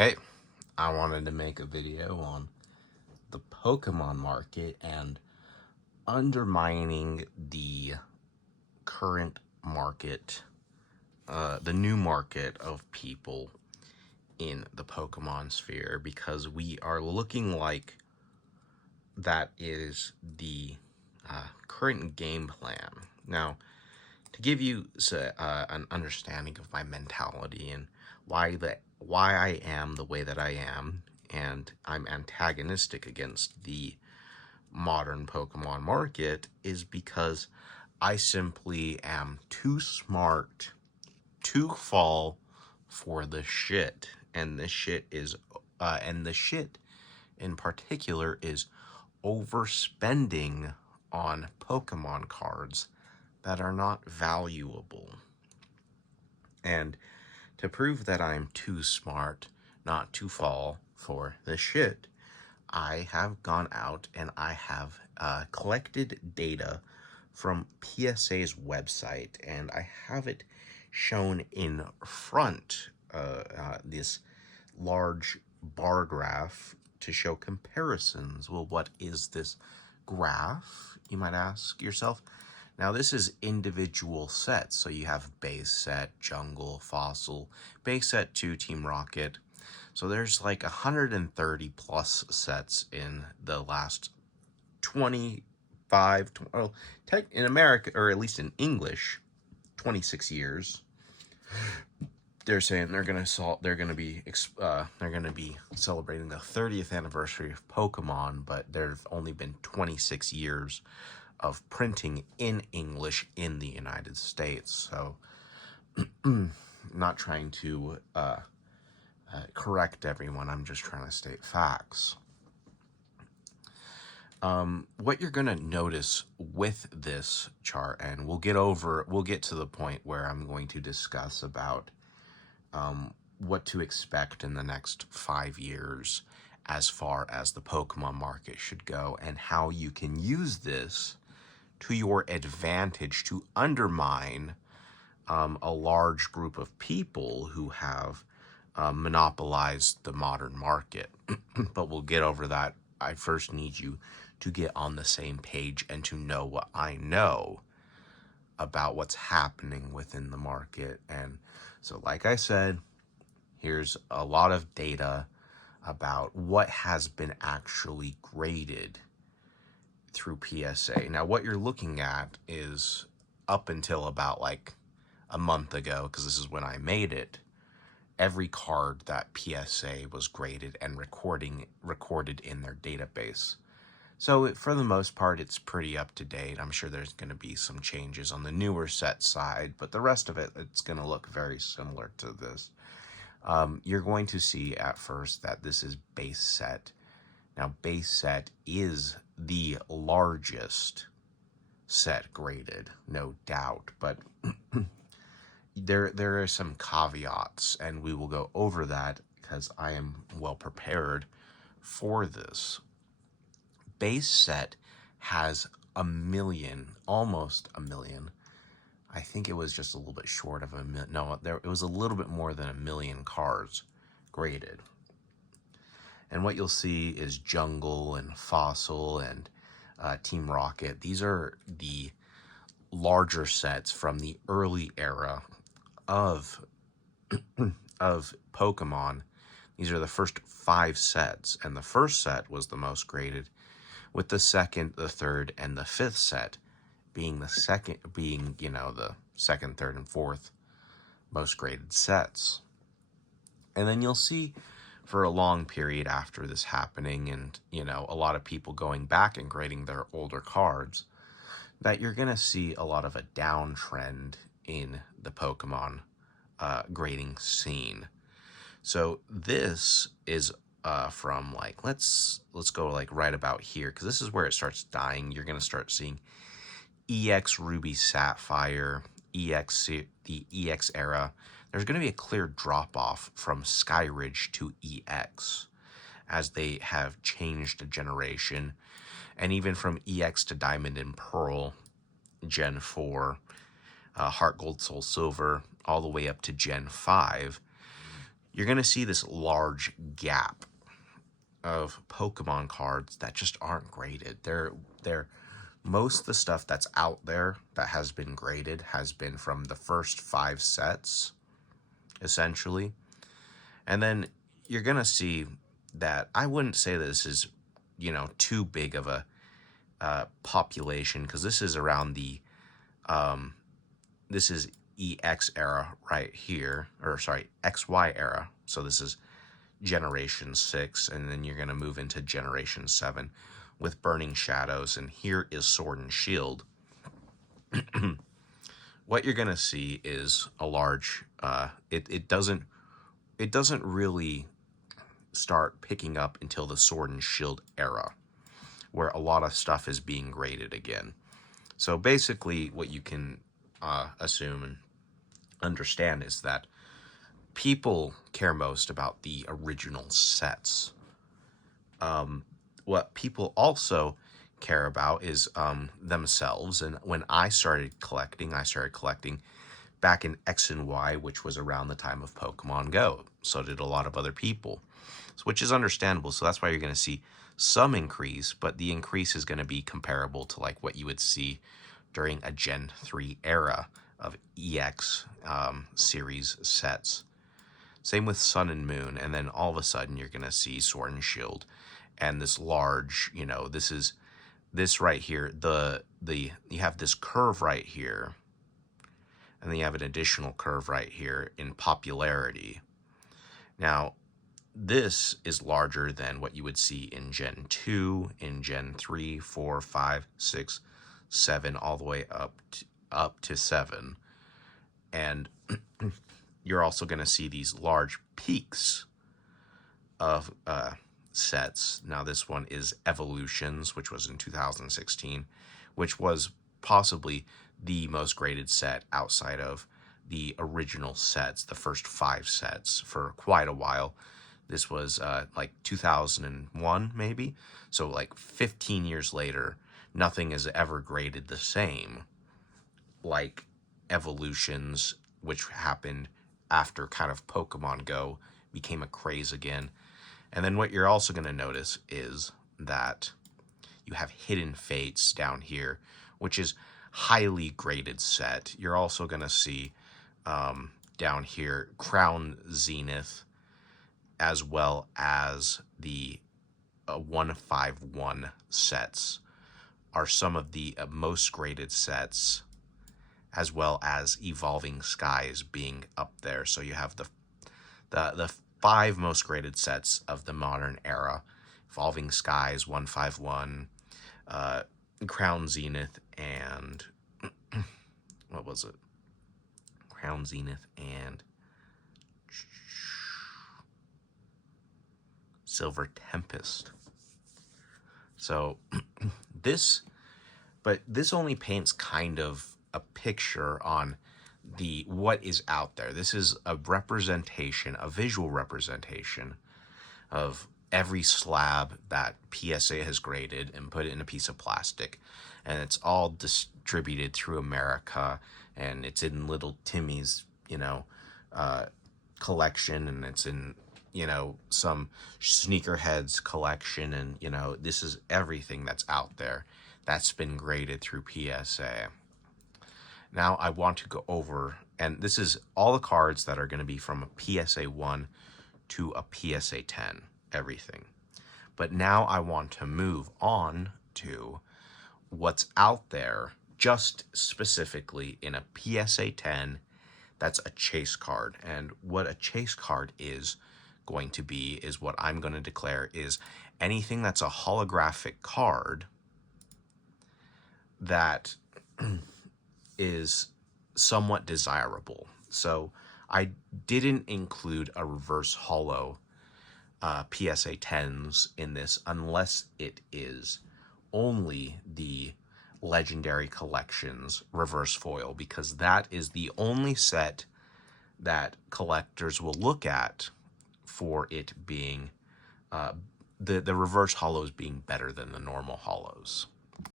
Hey, I wanted to make a video on the Pokemon market and undermining the current market, the new market of people in the Pokemon sphere, because we are looking like that is the current game plan. Now, to give you an understanding of my mentality and why I am the way that I am, and I'm antagonistic against the modern Pokemon market, is because I simply am too smart to fall for the shit, and the shit in particular is overspending on Pokemon cards that are not valuable. And to prove that I'm too smart not to fall for the shit, I have gone out and I have collected data from PSA's website, and I have it shown in front, this large bar graph to show comparisons. Well, what is this graph, you might ask yourself? Now, this is individual sets. So you have base set, jungle, fossil, base set 2, Team Rocket. So there's like 130 plus sets in the last 25, well, in America, or at least in English, 26 years. They're saying they're gonna be celebrating the 30th anniversary of Pokemon, but there've only been 26 years of printing in English in the United States. So, not trying to correct everyone. I'm just trying to state facts. What you're gonna notice with this chart, and we'll get to the point where I'm going to discuss about what to expect in the next 5 years as far as the Pokemon market should go, and how you can use this to your advantage to undermine a large group of people who have monopolized the modern market. But we'll get over that. I first need you to get on the same page and to know what I know about what's happening within the market. And so, like I said, here's a lot of data about what has been actually graded through PSA. Now, what you're looking at is up until about like a month ago, because this is when I made it, every card that PSA was graded and recorded in their database. So for the most part, it's pretty up to date. I'm sure there's going to be some changes on the newer set side, but the rest of it, it's going to look very similar to this. You're going to see at first that this is base set. Now, base set is the largest set graded, no doubt, but there are some caveats, and we will go over that because I am well prepared for this. Base set has almost a million. I think it was just a little bit short of a million. No, it was a little bit more than 1 million cards graded. And what you'll see is Jungle and Fossil and Team Rocket. These are the larger sets from the early era of Pokemon. These are the first 5 sets, and the first set was the most graded, with the second, the third, and the 5th set being the second, third, and fourth most graded sets. And then you'll see for a long period after this happening, and a lot of people going back and grading their older cards, that you're gonna see a lot of a downtrend in the Pokemon grading scene. So this is from like let's go like right about here, because this is where it starts dying. You're gonna start seeing EX Ruby Sapphire, the EX era. There's going to be a clear drop-off from Skyridge to EX as they have changed a generation. And even from EX to Diamond and Pearl, Gen 4, Heart Gold, Soul Silver, all the way up to Gen 5, you're going to see this large gap of Pokemon cards that just aren't graded. They're most of the stuff that's out there that has been graded has been from the first 5 sets, essentially. And then you're going to see that I wouldn't say this is, too big of a population, because this is around this is EX era right here, or sorry, XY era. So this is Generation 6, and then you're going to move into Generation 7 with Burning Shadows, and here is Sword and Shield. What you're going to see is a large, it doesn't really start picking up until the Sword and Shield era, where a lot of stuff is being graded again. So basically what you can assume and understand is that people care most about the original sets. What people also care about is themselves. And when I started collecting back in X and Y, which was around the time of Pokemon Go. So did a lot of other people, which is understandable. So that's why you're going to see some increase, but the increase is going to be comparable to like what you would see during a Gen 3 era of EX series sets. Same with Sun and Moon, and then all of a sudden you're going to see Sword and Shield, and this large, this right here, you have this curve right here, and then you have an additional curve right here in popularity. Now, this is larger than what you would see in Gen 2, in Gen 3, 4, 5, 6, 7, all the way up to 7. And you're also going to see these large peaks of sets. Now, this one is Evolutions, which was in 2016, which was possibly the most graded set outside of the original sets, the first 5 sets, for quite a while. This was like 2001, maybe. So like 15 years later, nothing is ever graded the same like Evolutions, which happened after kind of Pokemon Go became a craze again. And then what you're also going to notice is that you have Hidden Fates down here, which is highly graded set. You're also going to see down here Crown Zenith, as well as the 151 sets are some of the most graded sets, as well as Evolving Skies being up there. So you have the 5 most graded sets of the modern era: Evolving Skies, 151, Crown Zenith, and what was it? Crown Zenith and Silver Tempest. So this only paints kind of a picture on what is out there. This is a representation, a visual representation of every slab that PSA has graded and put it in a piece of plastic, and it's all distributed through America, and it's in little Timmy's collection, and it's in some sneakerheads collection, and this is everything that's out there that's been graded through PSA. Now I want to go over, and this is all the cards that are going to be from a PSA 1 to a PSA 10, everything. But now I want to move on to what's out there just specifically in a PSA 10 that's a chase card. And what a chase card is going to be is what I'm going to declare is anything that's a holographic card that is somewhat desirable. So I didn't include a reverse holo PSA 10s in this unless it is only the Legendary Collections reverse foil, because that is the only set that collectors will look at for it being the reverse holos being better than the normal holos.